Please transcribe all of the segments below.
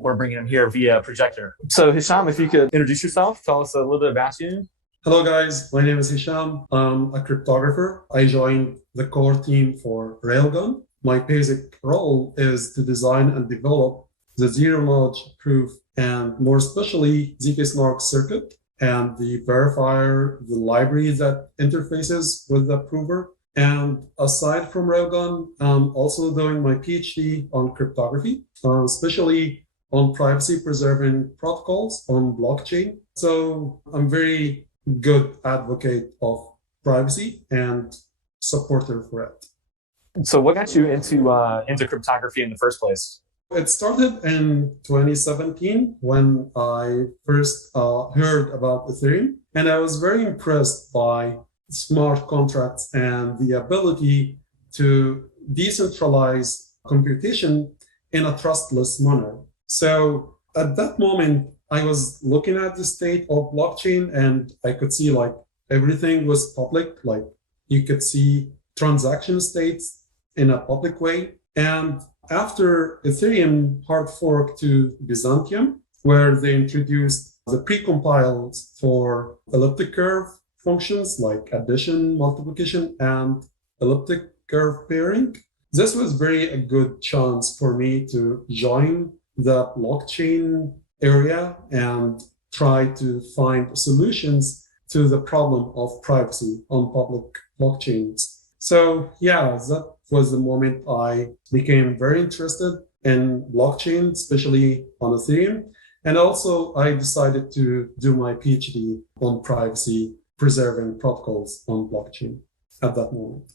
We're bringing him here via projector. So Hisham, if you could introduce yourself, tell us a little bit about you. Hello guys, my name is Hisham. I'm a cryptographer. I joined the core team for Railgun. My basic role is to design and develop the zero-knowledge proof and more especially zk-SNARK circuit and the verifier, the library that interfaces with the prover. And aside from Railgun, I'm also doing my PhD on cryptography, especially on privacy-preserving protocols on blockchain. So I'm very good advocate of privacy and supporter for it. So what got you into cryptography in the first place? It started in 2017 when I first heard about Ethereum, and I was very impressed by smart contracts and the ability to decentralize computation in a trustless manner. So at that moment, I was looking at the state of blockchain and I could see like everything was public, like you could see transaction states in a public way. And after Ethereum hard fork to Byzantium, where they introduced the precompiled for elliptic curve functions like addition, multiplication, and elliptic curve pairing, this was very a good chance for me to join the blockchain area and try to find solutions to the problem of privacy on public blockchains. So yeah, that was the moment I became very interested in blockchain, especially on Ethereum. And also I decided to do my PhD on privacy preserving protocols on blockchain at that moment.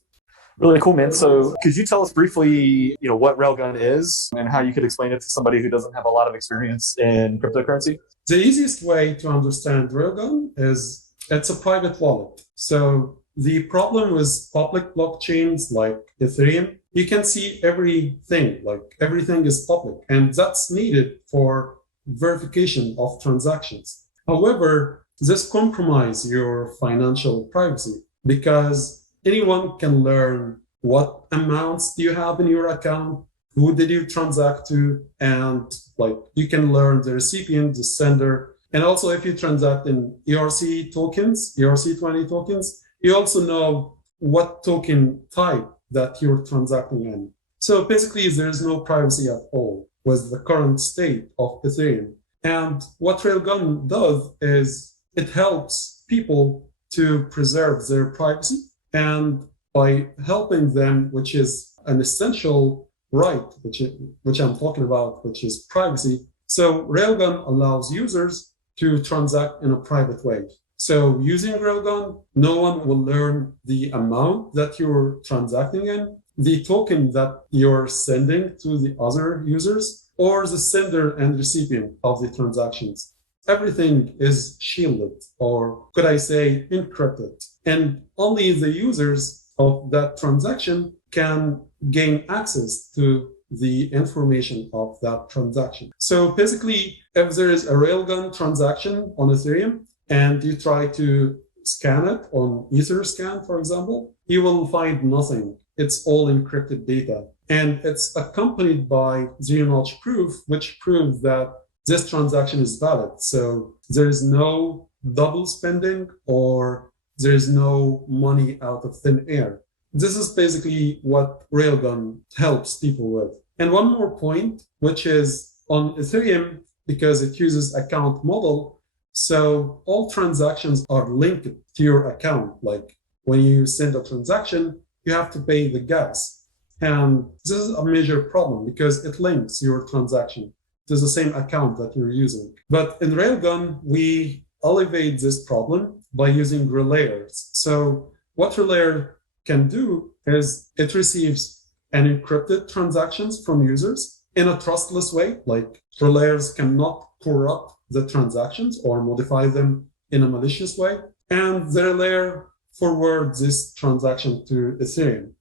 Really cool, man. So could you tell us briefly, what Railgun is and how you could explain it to somebody who doesn't have a lot of experience in cryptocurrency? The easiest way to understand Railgun is it's a private wallet. So the problem with public blockchains like Ethereum, you can see everything, like everything is public, and that's needed for verification of transactions. However, this compromises your financial privacy because anyone can learn what amounts do you have in your account, who did you transact to, and like you can learn the recipient, the sender. And also if you transact in ERC tokens, ERC20 tokens, you also know what token type that you're transacting in. So basically there's no privacy at all with the current state of Ethereum. And what Railgun does is it helps people to preserve their privacy. And by helping them, which is an essential right, which I'm talking about, which is privacy. So Railgun allows users to transact in a private way. So using Railgun, no one will learn the amount that you're transacting in, the token that you're sending to the other users, or the sender and recipient of the transactions. Everything is shielded, or could I say encrypted, and only the users of that transaction can gain access to the information of that transaction. So basically, if there is a Railgun transaction on Ethereum and you try to scan it on Etherscan, for example, you will find nothing. It's all encrypted data. And it's accompanied by zero-knowledge proof, which proves that this transaction is valid. So there is no double spending or there is no money out of thin air. This is basically what Railgun helps people with. And one more point, which is on Ethereum, because it uses account model, so all transactions are linked to your account. Like when you send a transaction, you have to pay the gas. And this is a major problem because it links your transaction to the same account that you're using. But in Railgun, we elevate this problem by using relayers. So what relayer can do is it receives an encrypted transactions from users in a trustless way, like relayers cannot corrupt the transactions or modify them in a malicious way. And the relayer forwards this transaction to Ethereum.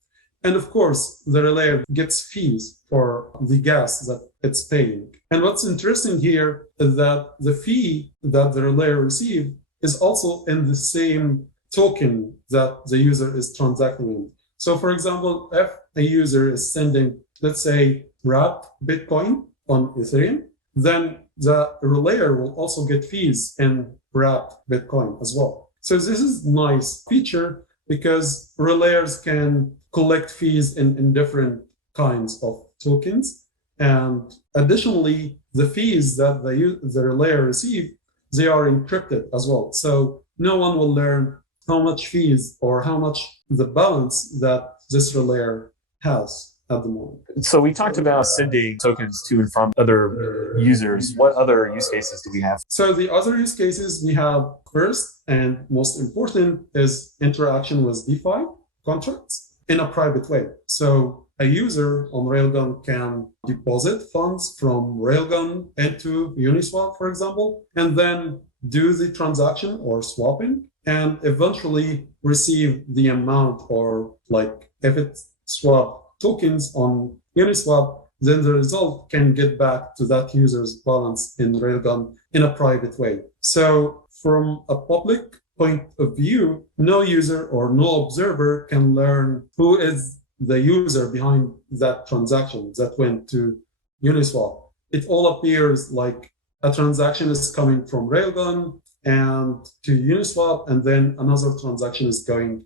And of course, the relayer gets fees for the gas that it's paying. And what's interesting here is that the fee that the relayer receives is also in the same token that the user is transacting in. So for example, if a user is sending, let's say, wrapped Bitcoin on Ethereum, then the relayer will also get fees in wrapped Bitcoin as well. So this is a nice feature because relayers can collect fees in different kinds of tokens. And additionally, the fees that the relayer receive, they are encrypted as well. So no one will learn how much fees or how much the balance that this relayer has at the moment. So we talked about sending tokens to and from other users. What other use cases do we have? So the other use cases we have first and most important is interaction with DeFi contracts in a private way. So a user on Railgun can deposit funds from Railgun into Uniswap, for example, and then do the transaction or swapping and eventually receive the amount, or like if it's swap tokens on Uniswap, then the result can get back to that user's balance in Railgun in a private way. So from a public point of view, no user or no observer can learn who is the user behind that transaction that went to Uniswap. It all appears like a transaction is coming from Railgun and to Uniswap, and then another transaction is going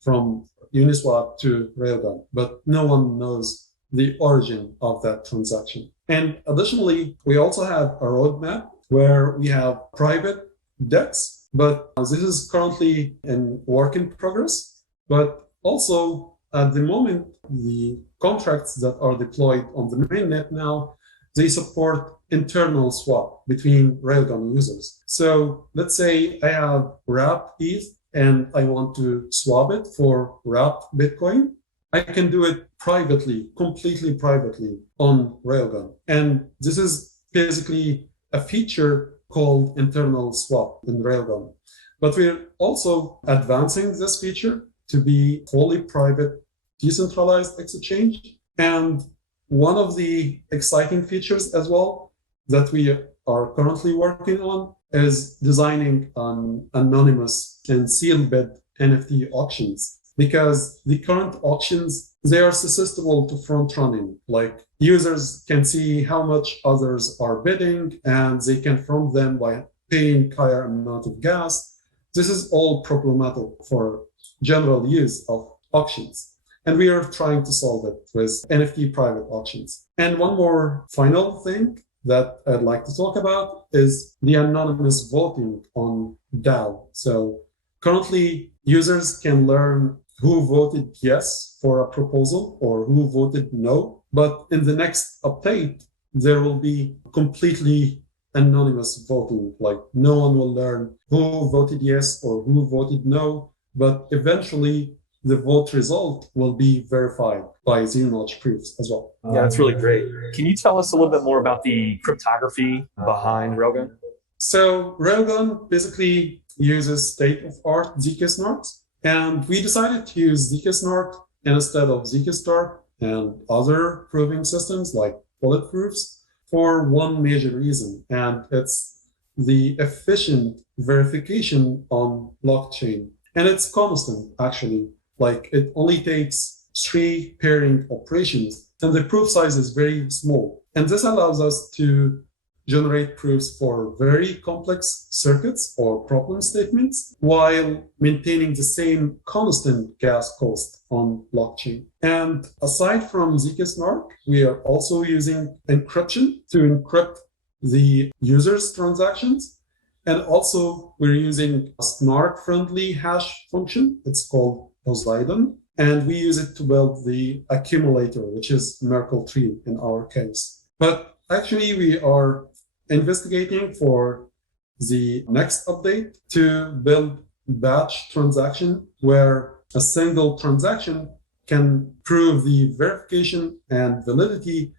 from Uniswap to Railgun, but no one knows the origin of that transaction. And additionally, we also have a roadmap where we have private DEX, but this is currently in work in progress. But also at the moment, the contracts that are deployed on the mainnet now, they support internal swap between Railgun users. So let's say I have wrapped ETH and I want to swap it for wrapped Bitcoin. I can do it privately, completely privately on Railgun. And this is basically a feature called internal swap in Railgun. But we're also advancing this feature to be fully private, decentralized exchange. And one of the exciting features as well that we are currently working on is designing an anonymous and sealed bid NFT auctions, because the current auctions, they are susceptible to front running. Like users can see how much others are bidding and they can front them by paying higher amount of gas. This is all problematic for general use of auctions. And we are trying to solve it with NFT private auctions. And one more final thing that I'd like to talk about is the anonymous voting on DAO. So currently, users can learn who voted yes for a proposal or who voted no. But in the next update, there will be completely anonymous voting. Like no one will learn who voted yes or who voted no. But eventually, the vote result will be verified by zero-knowledge proofs as well. Yeah, that's really great. Can you tell us a little bit more about the cryptography behind Railgun? So Railgun basically uses state-of-art ZK snarks, and we decided to use ZK snark instead of ZK Star and other proving systems like bulletproofs for one major reason, and it's the efficient verification on blockchain. And it's constant, actually. Like it only takes 3 pairing operations, and the proof size is very small. And this allows us to generate proofs for very complex circuits or problem statements while maintaining the same constant gas cost on blockchain. And aside from ZK Snark, we are also using encryption to encrypt the user's transactions. And also we're using a snark-friendly hash function. It's called Poseidon, and we use it to build the accumulator, which is Merkle tree in our case. But actually, we are investigating for the next update to build batch transaction where a single transaction can prove the verification and validity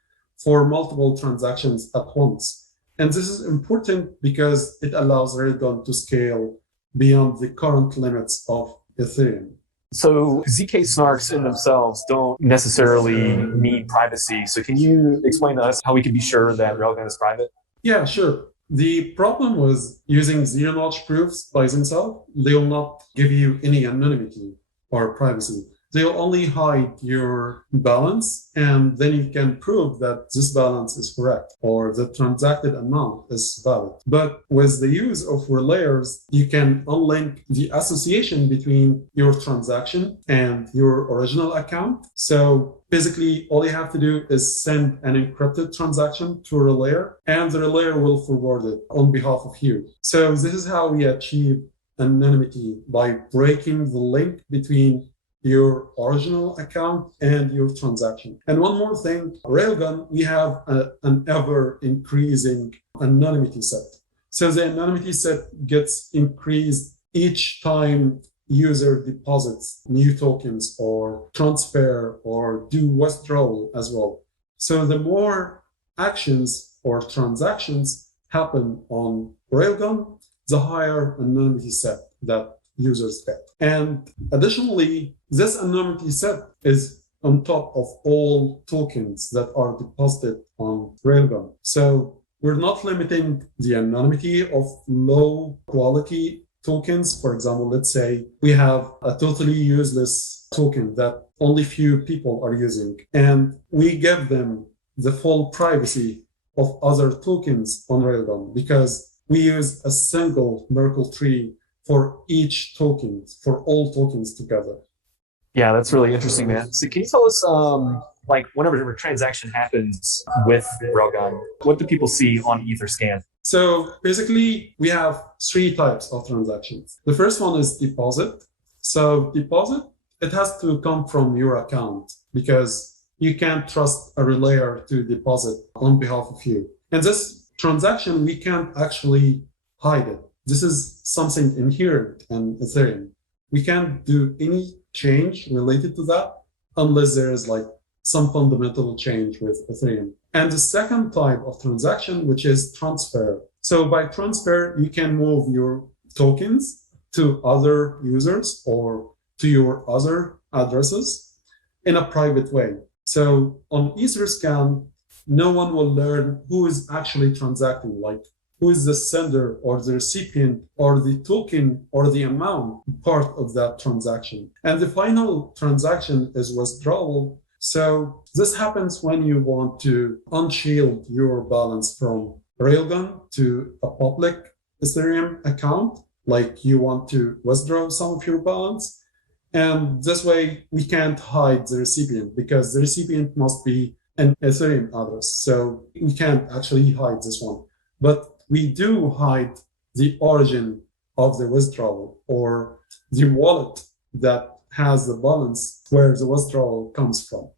for multiple transactions at once. And this is important because it allows Railgun to scale beyond the current limits of Ethereum. So ZK snarks in themselves don't necessarily mean privacy. So can you explain to us how we can be sure that Railgun is private? Yeah, sure. The problem was using zero-knowledge proofs by themselves. They will not give you any anonymity or privacy. they'll only hide your balance, and then you can prove that this balance is correct or the transacted amount is valid. But with the use of relayers, you can unlink the association between your transaction and your original account. So basically, all you have to do is send an encrypted transaction to a relayer, and the relayer will forward it on behalf of you. So this is how we achieve anonymity, by breaking the link between your original account and your transaction. And one more thing, Railgun, we have an ever increasing anonymity set. So the anonymity set gets increased each time user deposits new tokens or transfer or do withdrawal as well. So the more actions or transactions happen on Railgun, the higher anonymity set that users get. And additionally, this anonymity set is on top of all tokens that are deposited on Railgun. So we're not limiting the anonymity of low quality tokens. For example, let's say we have a totally useless token that only few people are using, and we give them the full privacy of other tokens on Railgun because we use a single Merkle tree for each token, for all tokens together. Yeah, that's really interesting, man. So can you tell us, like whenever a transaction happens with Railgun, what do people see on Etherscan? So basically, we have three types of transactions. The first one is deposit. So deposit, it has to come from your account because you can't trust a relayer to deposit on behalf of you. And this transaction, we can't actually hide it. This is something inherent in Ethereum. We can't do any change related to that unless there is like some fundamental change with Ethereum. And the second type of transaction, which is transfer. So by transfer, you can move your tokens to other users or to your other addresses in a private way. So on Etherscan, no one will learn who is actually transacting, like who is the sender or the recipient or the token or the amount part of that transaction. And the final transaction is withdrawal. So this happens when you want to unshield your balance from Railgun to a public Ethereum account, like you want to withdraw some of your balance. And this way we can't hide the recipient because the recipient must be an Ethereum address. So we can't actually hide this one. But we do hide the origin of the withdrawal or the wallet that has the balance where the withdrawal comes from.